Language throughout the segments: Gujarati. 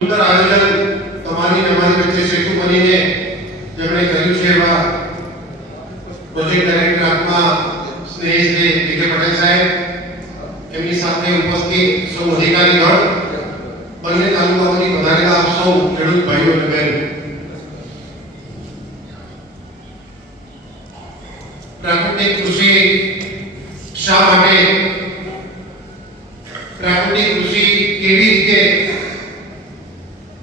સુંદર આયોજન તમારી અને અમારી વચ્ચે સેતુ બનીને જેમણે કર્યું છે એવા પ્રોજેક્ટ ડાયરેક્ટર આત્મા સ્નેહશ્રી ડી કે પટેલ સાહેબ. એમની સાથે ઉપસ્થિત સૌ અધિકારીગણ બંને તાલુકામાંથી પધારેલા આપ સૌ ખેડૂત ભાઈઓ અને બહેનો. પ્રાકૃતિક કૃષિ શા માટે પ્રાકૃતિક કૃષિ કેવી રીતે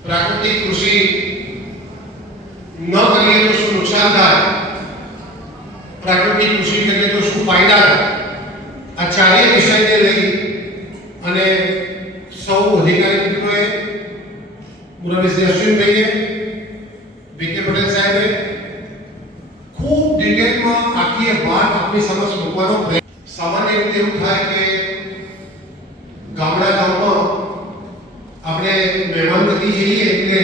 પ્રાકૃતિક કૃષિ ન કરીએ તો શું નુકસાન થાય પ્રાકૃતિક કૃષિ કરીએ તો શું ફાયદા થાય આ ચારેય વિષયને લઈ અને સૌ અધિકારી મિત્રોએ મુરલી શ્રી અશ્વિનભાઈએ વિકે પટેલ સાહેબે ખૂબ ડિટેલમાં આખી એ વાત આપણી સમક્ષ મૂકવાનો પ્રયત્ન સામાન્ય રીતે એવું થાય કે ગામડા ગામમાં આપણે મહેમાન બની જઈએ એટલે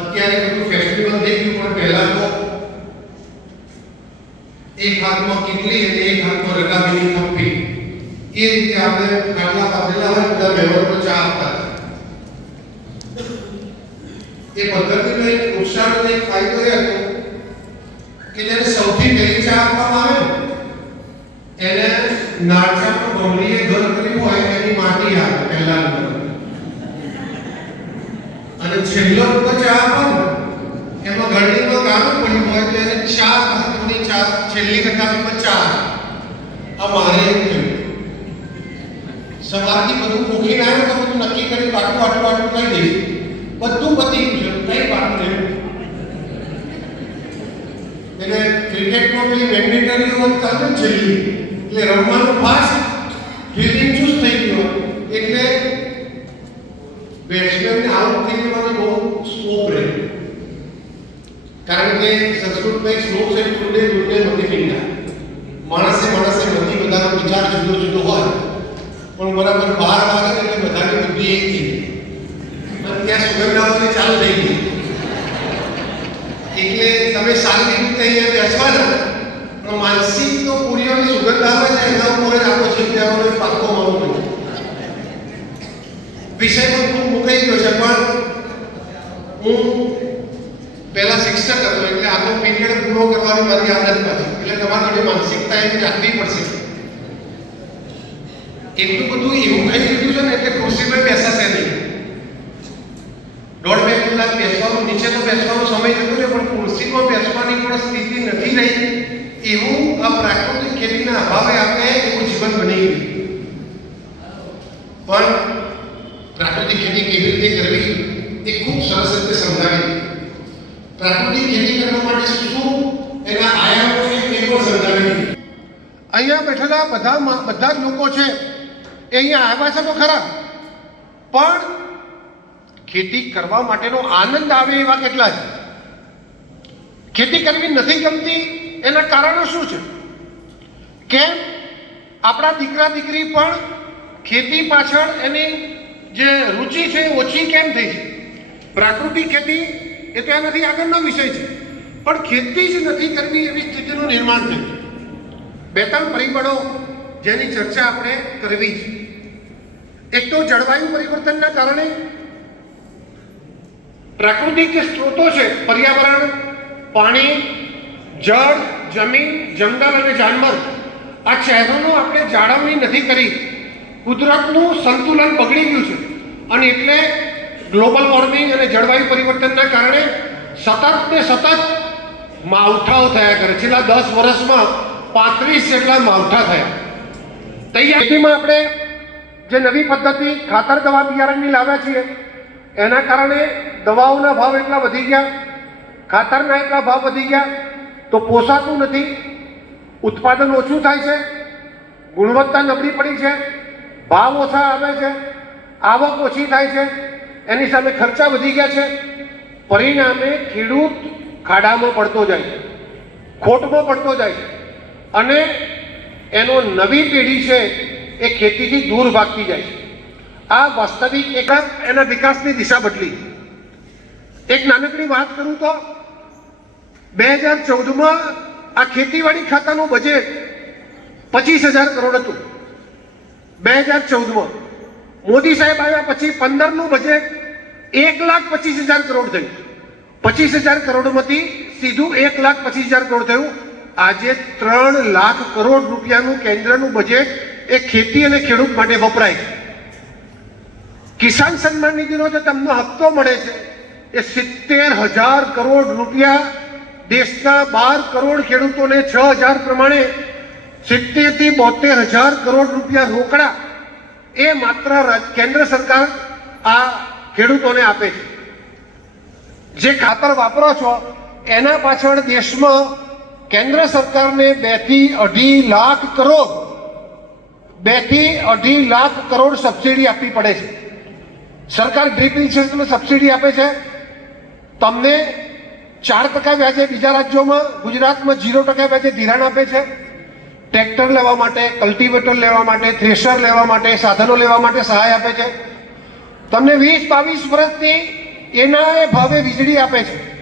અત્યારે બધું ફેસ્ટિવલ થઈ ગયું, પણ પહેલા તો એક હાથમાં કેટલી અને એક હાથમાં રકાબીની થપ્પી એ રીતે આપણે ખાટલા પાથરેલા હોય બધા મહેમાનો ચા આપતા હતા. એ પદ્ધતિનો એક નુકસાન અને એક ફાયદો એ હતો કે જ્યારે સૌથી પહેલી ચા આપવામાં આવે ને, એને નાળચામાં ભમરીએ ઘર કર્યું હોય એની માટી આવે પહેલા નંબર અને છેલ્લો નંબર ચા આપો ને, એમાં ગરડીમાં કાણું પડ્યું હોય તો એને ચા મહત્વની ચા, છેલ્લી કટાવીમાં ચા આવે. આ મારે એવું થયું. સવારથી બધું મૂકીને આવ્યો તો બધું નક્કી કરી આટલું આટલું આટલું કહી દઈશ. બધું પતી ગયું છે. કઈ બાકી રહ્યું એટલે ક્રિકેટમાં પેલી મેન્ડેટરી વખત ચાલુ છેલ્લી એટલે રમવાનું ફાસ્ટ ફિલ્ડિંગ ચુસ્ત થઈ ગયો એટલે બેટ્સમેનને આઉટ થઈ મને બહુ સ્કોપ રહે. કારણ કે સંસ્કૃતમાં શ્લોક છે ટુડે ટુડે મતી ફિંગા માણસે માણસે બધી બધાનો વિચાર જુદો જુદો હોય. પણ બરાબર બાર વાગે એટલે બધાની બુદ્ધિ એક થઈ ત્યાં સુગંધાવતી ચાલુ થઈ ગઈ. એટલે તમે રીતે અહીંયા બેસવાના, પણ માનસિક તો પૂરીઓની સુગંધ આવે એના ઉપર આખો પાક્કો માનું છું વિષય પણ ખૂબ ગયો છે, પણ હું પહેલા શિક્ષક હતો, એટલે આખો પીરિયડ પૂરો કરવાની મારી આદત હતી એટલે તમારે થોડી માનસિકતા એની રાખવી પડશે. એટલું બધું એવું કહી દીધું છે ને, એટલે ખુરશીમાં બેસાશે નહીં. દોઢ બે કલાક બેસવાનું, નીચે તો બેસવાનો સમય જતો રહે પણ કુર્સીમાં બેસવાની પણ સ્થિતિ નથી રહી. એવું આ પ્રાકૃતિક ખેતીના અભાવે આપણે એવું જીવન બની ગયું. પણ પ્રાકૃતિક ખેતી કેવી રીતે કરવી એ ખૂબ સરસ રીતે સમજાવી. પ્રાકૃતિક ખેતી કરવા માટે શું એના આયામો એ પણ સમજાવી અહીંયા બેઠેલા બધા બધા જ લોકો છે, એ અહીંયા આવ્યા છે તો ખરા. પણ ખેતી કરવા માટેનો આનંદ આવે એવા કેટલા છે? ખેતી કરવી નથી ગમતી એના કારણો શું છે? કેમ? આપણા દીકરા દીકરી પણ ખેતી પાછળ એની જે રુચિ છે ઓછી કેમ થઈ છે? પ્રાકૃતિક ખેતી એ તો એનાથી આગળનો વિષય છે. પણ ખેતી જ નથી કરવી એવી સ્થિતિનું નિર્માણ થયું. બે ત્રણ પરિબળો જેની ચર્ચા આપણે કરવી છે. એક તો જળવાયુ પરિવર્તનના કારણે પ્રાકૃતિક જે સ્ત્રોતો છે, પર્યાવરણ, પાણી, જળ, જમીન, જંગલ અને જાનવર, આ શહેરોનું આપણે જાળવણી નથી કરી. કુદરતનું સંતુલન બગડી ગયું છે. અને એટલે ગ્લોબલ વોર્મિંગ અને જળવાયુ પરિવર્તનના કારણે સતત ને સતત માવઠાઓ થયા કરે. છેલ્લા દસ વર્ષમાં પાંત્રીસ જેટલા માવઠા થયા. તૈયારીમાં આપણે જે નવી પદ્ધતિ ખાતર દવા બિયારણની લાવ્યા છીએ એના કારણે દવાઓના ભાવ એટલા વધી ગયા, ખાતરના એટલા ભાવ વધી ગયા, તો પોસાતું નથી. ઉત્પાદન ઓછું થાય છે, ગુણવત્તા નબળી પડી છે, ભાવ ઓછા આવે છે, આવક ઓછી થાય છે, એની સામે ખર્ચા વધી ગયા છે. પરિણામે ખેડૂત ખાડામાં પડતો જાય છે, ખોટમાં પડતો જાય છે. અને એનો નવી પેઢી છે એ ખેતીથી દૂર ભાગતી જાય છે. આ વાસ્તવિક એકાદ એના વિકાસની દિશા બદલી. એક નાનકડી વાત કરું તો, બે હજાર ચૌદમાં આ ખેતીવાડી ખાતાનું બજેટ પચીસ હજાર કરોડ હતું. બે હજાર ચૌદમાં મોદી સાહેબ આવ્યા પછી પંદરનું બજેટ એક લાખ પચીસ હજાર કરોડ થયું. પચીસ હજાર કરોડમાંથી સીધું એક લાખ પચીસ હજાર કરોડ થયું. આજે ત્રણ લાખ કરોડ રૂપિયાનું કેન્દ્રનું બજેટ એ ખેતી અને ખેડૂત માટે વપરાય છે. કિસાન સન્માન નિધિનો જે તમને હપ્તો મળે છે, એ સિત્તેર હજાર કરોડ રૂપિયા દેશના બાર કરોડ ખેડૂતોને છ હજાર પ્રમાણે સિત્તેરથી બોતેર હજાર કરોડ રૂપિયા રોકડા એ માત્ર કેન્દ્ર સરકાર આ ખેડૂતોને આપે છે. જે ખાતર વાપરો છો, એના પાછળ દેશમાં કેન્દ્ર સરકારને બેથી અઢી લાખ કરોડ, બેથી અઢી લાખ કરોડ સબસિડી આપવી પડે છે. સરકાર ડ્રીપ ઇરિગેશનમાં સબસિડી આપે છે. તમને ચાર ટકા વ્યાજે બીજા રાજ્યોમાં, ગુજરાતમાં ઝીરો ટકા વ્યાજે ધિરાણ આપે છે. ટ્રેક્ટર લેવા માટે, કલ્ટિવેટર લેવા માટે, થ્રેશર લેવા માટે, સાધનો લેવા માટે સહાય આપે છે. તમને વીસ બાવીસ વર્ષથી એના એ ભાવે વીજળી આપે છે.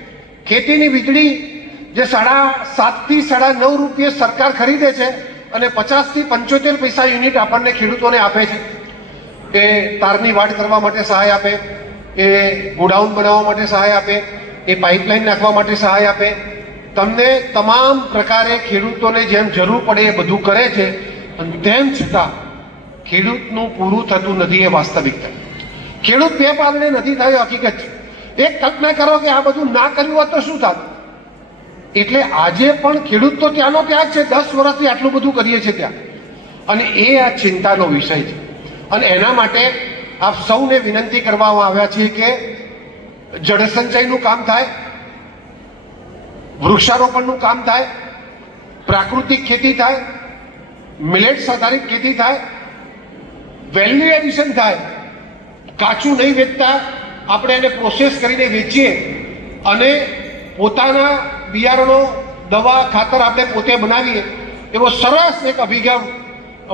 ખેતીની વીજળી જે સાડા સાતથી સાડા નવ રૂપિયે સરકાર ખરીદે છે અને પચાસથી પંચોતેર પૈસા યુનિટ આપણને ખેડૂતોને આપે છે. એ તારની વાડ કરવા માટે સહાય આપે એ ગોડાઉન બનાવવા માટે સહાય આપે એ પાઇપલાઇન નાખવા માટે સહાય આપે. તમને તમામ પ્રકારે ખેડૂતોને જેમ જરૂર પડે એ બધું કરે છે, અને તેમ છતાં ખેડૂતનું પૂરું થતું નથી એ વાસ્તવિકતા. ખેડૂત બે પાલને નથી થયો હકીકત. છે એક કલ્પના કરો કે આ બધું ના કર્યું હોત તો શું થાત? એટલે આજે પણ ખેડૂત તો ત્યાંનો ત્યાં જ છે, દસ વર્ષથી આટલું બધું કરીએ છીએ ત્યાં. અને એ આ ચિંતાનો વિષય છે. અને એના માટે આપ સૌને વિનંતી કરવામાં આવ્યા છીએ કે જળસંચયનું કામ થાય, વૃક્ષારોપણનું કામ થાય, પ્રાકૃતિક ખેતી થાય મિલેટ્સ આધારિત ખેતી થાય વેલ્યુ એડિશન થાય, કાચું નહીં વેચતા આપણે એને પ્રોસેસ કરીને વેચીએ અને પોતાના બિયારણો, દવા, ખાતર આપણે પોતે બનાવીએ એવો સરસ એક અભિગમ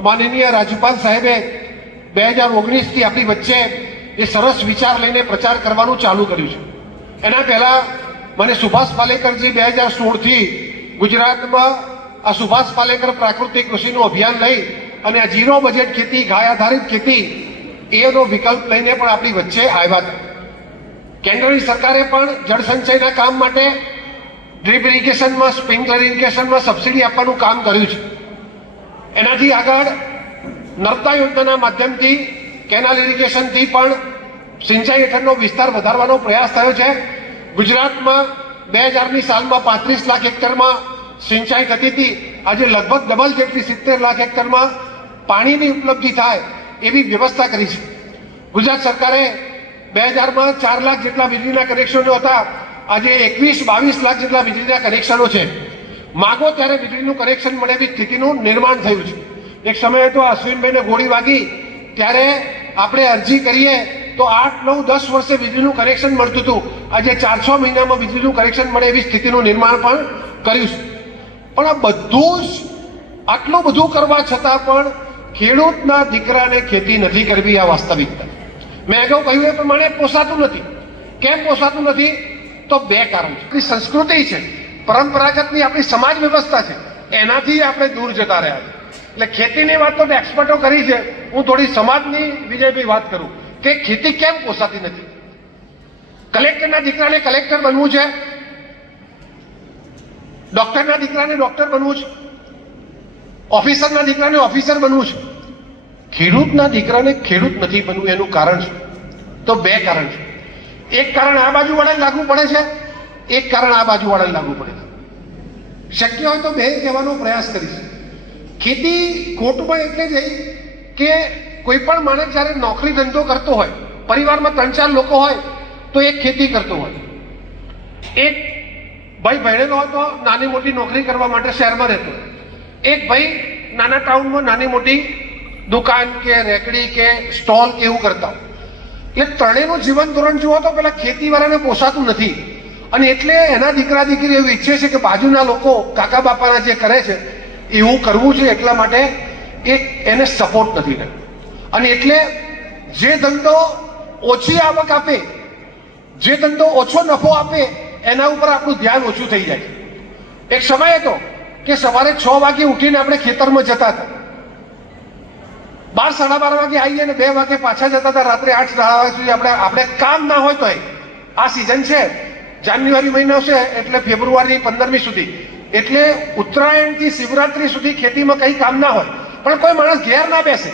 માનનીય રાજ્યપાલ સાહેબે બે હજાર ઓગણીસથી આપણી વચ્ચે એ સરસ વિચાર લઈને પ્રચાર કરવાનું ચાલુ કર્યું છે. એના પહેલા મને સુભાષ પાલેકરજી બે હજાર સોળથી ગુજરાતમાં આ સુભાષ પાલેકર પ્રાકૃતિક કૃષિનું અભિયાન લઈ અને આ ઝીરો બજેટ ખેતી, ગાય આધારિત ખેતી, એનો વિકલ્પ લઈને પણ આપણી વચ્ચે આવ્યા હતા. કેન્દ્રની સરકારે પણ જળસંચયના કામ માટે ડ્રીપ ઇરિગેશનમાં, સ્પ્રિંકલર ઇરિગેશનમાં સબસિડી આપવાનું કામ કર્યું છે. એનાથી આગળ નર્મદા યોજનાના માધ્યમથી કેનાલ ઇરિગેશનથી પણ સિંચાઈ હેઠળનો વિસ્તાર વધારવાનો પ્રયાસ થયો છે. ગુજરાતમાં બે હજારની સાલમાં પાંત્રીસ લાખ હેક્ટરમાં સિંચાઈ થતી હતી. આજે લગભગ ડબલ જેટલી સિત્તેર લાખ હેક્ટરમાં પાણીની ઉપલબ્ધિ થાય એવી વ્યવસ્થા કરી છે. ગુજરાત સરકારે બે હજારમાં ચાર લાખ જેટલા વીજળીના કનેક્શનો હતા. આજે એકવીસ, બાવીસ લાખ જેટલા વીજળીના કનેક્શનો છે. માગો ત્યારે વીજળીનું કનેક્શન મળે એવી સ્થિતિનું નિર્માણ થયું છે. એક સમયે તો અશ્વિનભાઈને ગોળી વાગી. ત્યારે આપણે અરજી કરીએ તો આઠ, નવ, દસ વર્ષે વીજળીનું કનેક્શન મળતું હતું. આજે ચાર, છ મહિનામાં વીજળીનું કનેક્શન મળે એવી સ્થિતિનું નિર્માણ પણ કર્યું છે. પણ આ બધું જ, આટલું બધું કરવા છતાં પણ ખેડૂતના દીકરાને ખેતી નથી કરવી આ વાસ્તવિકતા. મેં અગાઉ કહ્યું એ પ્રમાણે પોસાતું નથી. કેમ પોસાતું નથી? તો બે કારણ છે. આપણી સંસ્કૃતિ છે, પરંપરાગતની આપણી સમાજ વ્યવસ્થા છે. એનાથી આપણે દૂર જતા રહ્યા એટલે ખેતીની વાત તો એક્સપર્ટો કરી છે. હું થોડી સમાજની વિજયભાઈ વાત કરું. કે ખેતી કેમ પોસાતી નથી? કલેક્ટરના દીકરાને કલેક્ટર બનવું છે? ડોક્ટરના દીકરાને ડોક્ટર બનવું છે? ઓફિસરના દીકરાને ઓફિસર બનવું છે? ખેડૂતના દીકરાને ખેડૂત નથી બનવું એનું કારણ છે તો બે કારણ છે. એક કારણ આ બાજુ વાળાને લાગુ પડે છે, એક કારણ આ બાજુ વાળાને લાગુ પડે છે. શક્ય હોય તો બે કહેવાનો પ્રયાસ કરીશ. ખેતી ખોટમાં એટલે જ કે કોઈ પણ માણસ જ્યારે નોકરી ધંધો કરતો હોય, પરિવારમાં ત્રણ ચાર લોકો હોય, તો એક ખેતી કરતો હોય. એક ભાઈ ભણેલો હોય તો નાની મોટી નોકરી કરવા માટે શહેરમાં રહેતો. એક ભાઈ નાના ટાઉનમાં નાની મોટી દુકાન કે રેકડી કે સ્ટોલ કે એવું કરતા. હોય એટલે ત્રણેયનું જીવન ધોરણ જુઓ તો પેલા ખેતીવાળાને પોસાતું નથી. અને એટલે એના દીકરા દીકરી એવું ઈચ્છે છે કે બાજુના લોકો કાકા બાપાના જે કરે છે એવું કરવું છે એટલા માટે એ એને સપોર્ટ નથી રહ્યો અને એટલે જે ધંધો ઓછી આવક આપે, જે ધંધો ઓછો નફો આપે, એના ઉપર આપણું ધ્યાન ઓછું થઈ જાય. એક સમય હતો કે સવારે છ વાગે ઉઠીને આપણે ખેતરમાં જતા હતા. બાર, સાડા બાર વાગે આવીએ ને બે વાગે પાછા જતા હતા. રાત્રે આઠ, સાડા વાગ્યા સુધી આપણે આપણે કામ ના હોય તોય. આ સિઝન છે. જાન્યુઆરી મહિનો છે એટલે ફેબ્રુઆરી પંદરમી સુધી. એટલે ઉત્તરાયણથી શિવરાત્રી સુધી ખેતીમાં કંઈ કામ ના હોય. પણ કોઈ માણસ ઘેર ના બેસે.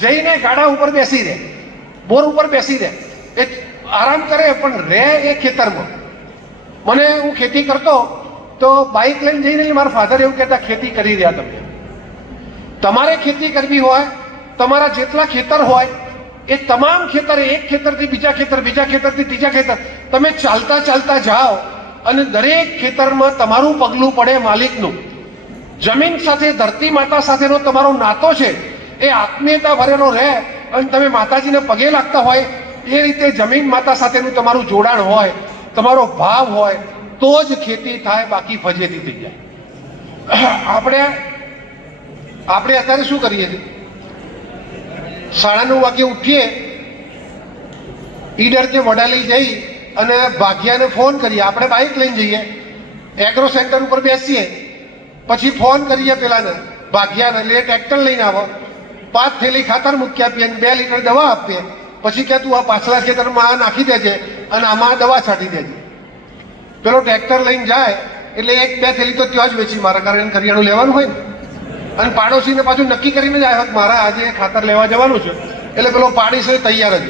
જઈને ગાડા ઉપર બેસી રહે. બોર ઉપર બેસી રહે. એ આરામ કરે, પણ રહે એ ખેતરમાં. મને હું ખેતી કરતો, તો બાઇક લઈને જઈને મારા ફાધર એવું કહેતા, ખેતી કરી રહ્યા તમે. તમારે ખેતી કરવી હોય, તમારા જેટલા ખેતર હોય, એ તમામ ખેતર એક ખેતરથી બીજા ખેતર, બીજા ખેતરથી ત્રીજા ખેતર. તમે ચાલતા ચાલતા જાઓ અને દરેક ખેતરમાં તમારું પગલું પડે માલિકનું. જમીન સાથે, ધરતી માતા સાથેનો તમારો નાતો છે, એ આત્મીયતા ભરેલો રહે અને તમે માતાજીને પગે લાગતા હોય, એ રીતે જમીન માતા સાથેનું તમારું જોડાણ હોય, તમારો ભાવ હોય, તો જ ખેતી થાય, બાકી ફજેતી થઈ જાય. આપણે આપણે અત્યારે શું કરીએ છીએ? સાડા નવ વાગે ઉઠીએ, ઈડર કે વડાલી જઈ અને ભાગ્યાને ફોન કરીએ. આપણે બાઇક લઈને જઈએ. એગ્રો સેન્ટર ઉપર બેસીએ. પછી ફોન કરીએ પેલાને. ભાગ્યાને એટલે ટ્રેક્ટર લઈને આવો. પાંચ થેલી ખાતર મૂકી આપીએ અને બે લીટર દવા આપીએ. પછી કે તું આ પાછલા ખેતરમાં આ નાખી દેજે અને આમાં દવા છાંટી દેજે. પેલો ટ્રેક્ટર લઈને જાય એટલે એક બે થેલી તો ત્યાં જ વેચી. મારા કારણ કરિયાણું લેવાનું હોય ને. અને પાડોશીને પાછું નક્કી કરીને જ આવ્યો મારા આજે ખાતર લેવા જવાનું છે. એટલે પેલો પાડીશ તૈયાર જ.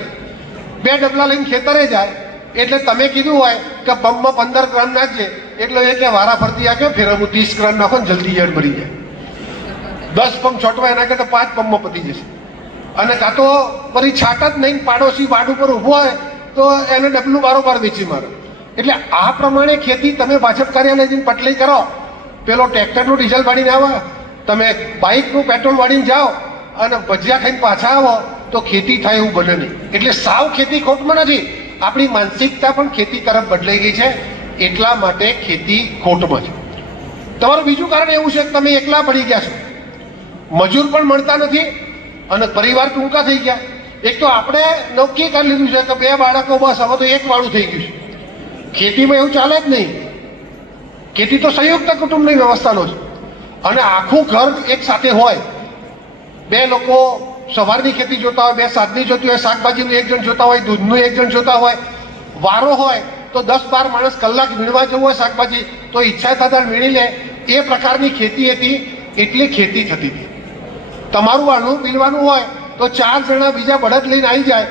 બે ડબલા લઈને ખેતરે જાય. એટલે તમે કીધું હોય કે પંપમાં પંદર ગ્રામ નાખજે. એટલે એ કે વારા ફરતી આખે ફેરવું ત્રીસ ગ્રામ નાખો ને જલ્દી યાર ભરી જાય. દસ પંપ છોટવા એના કરતા પાંચ પંપમાં પતી જશે. અને કાં તો ફરી છાટ જ નહીં, પાડોશી વાડ ઉપર ઊભો હોય તો એને ડબલું બારોબાર વેચી મારે. એટલે આ પ્રમાણે ખેતી તમે ભાજપ કાર્યાલય જઈને પટલી કરો. પેલો ટ્રેક્ટરનું ડીઝલ વાળીને આવે, તમે બાઇકનું પેટ્રોલ વાળીને જાઓ અને ભજીયા ખાઈને પાછા આવો, તો ખેતી થાય એવું બને નહીં. એટલે સાવ ખેતી ખોટમાં નથી. આપણી માનસિકતા પણ ખેતી તરફ બદલાઈ ગઈ છે. એટલા માટે ખેતી ખોટમાં છે. તમારું બીજું કારણ એવું છે કે તમે એકલા પડી ગયા છો. મજૂર પણ મળતા નથી અને પરિવાર ટૂંકા થઈ ગયા. એક તો આપણે નક્કી કરી લીધું છે કે બે બાળકો બસ, હવે તો એક વાળું થઈ ગયું છે. ખેતીમાં એવું ચાલે જ નહીં. ખેતી તો સંયુક્ત કુટુંબની વ્યવસ્થાનો છે. અને આખું ઘર એક સાથે હોય. બે લોકો સવારની ખેતી જોતા હોય, બે સાંજની જોતી હોય, શાકભાજીનું એક જણ જોતા હોય, દૂધનું એક જણ જોતા હોય, વારો હોય તો દસ બાર માણસ કલાક વીણવા જવું હોય શાકભાજી, તો ઈચ્છા થતા વીણી લે. એ પ્રકારની ખેતી હતી, એટલી ખેતી થતી હતી. તમારું વાળું પીવાનું હોય તો ચાર જણા બીજા બળદ લઈને આવી જાય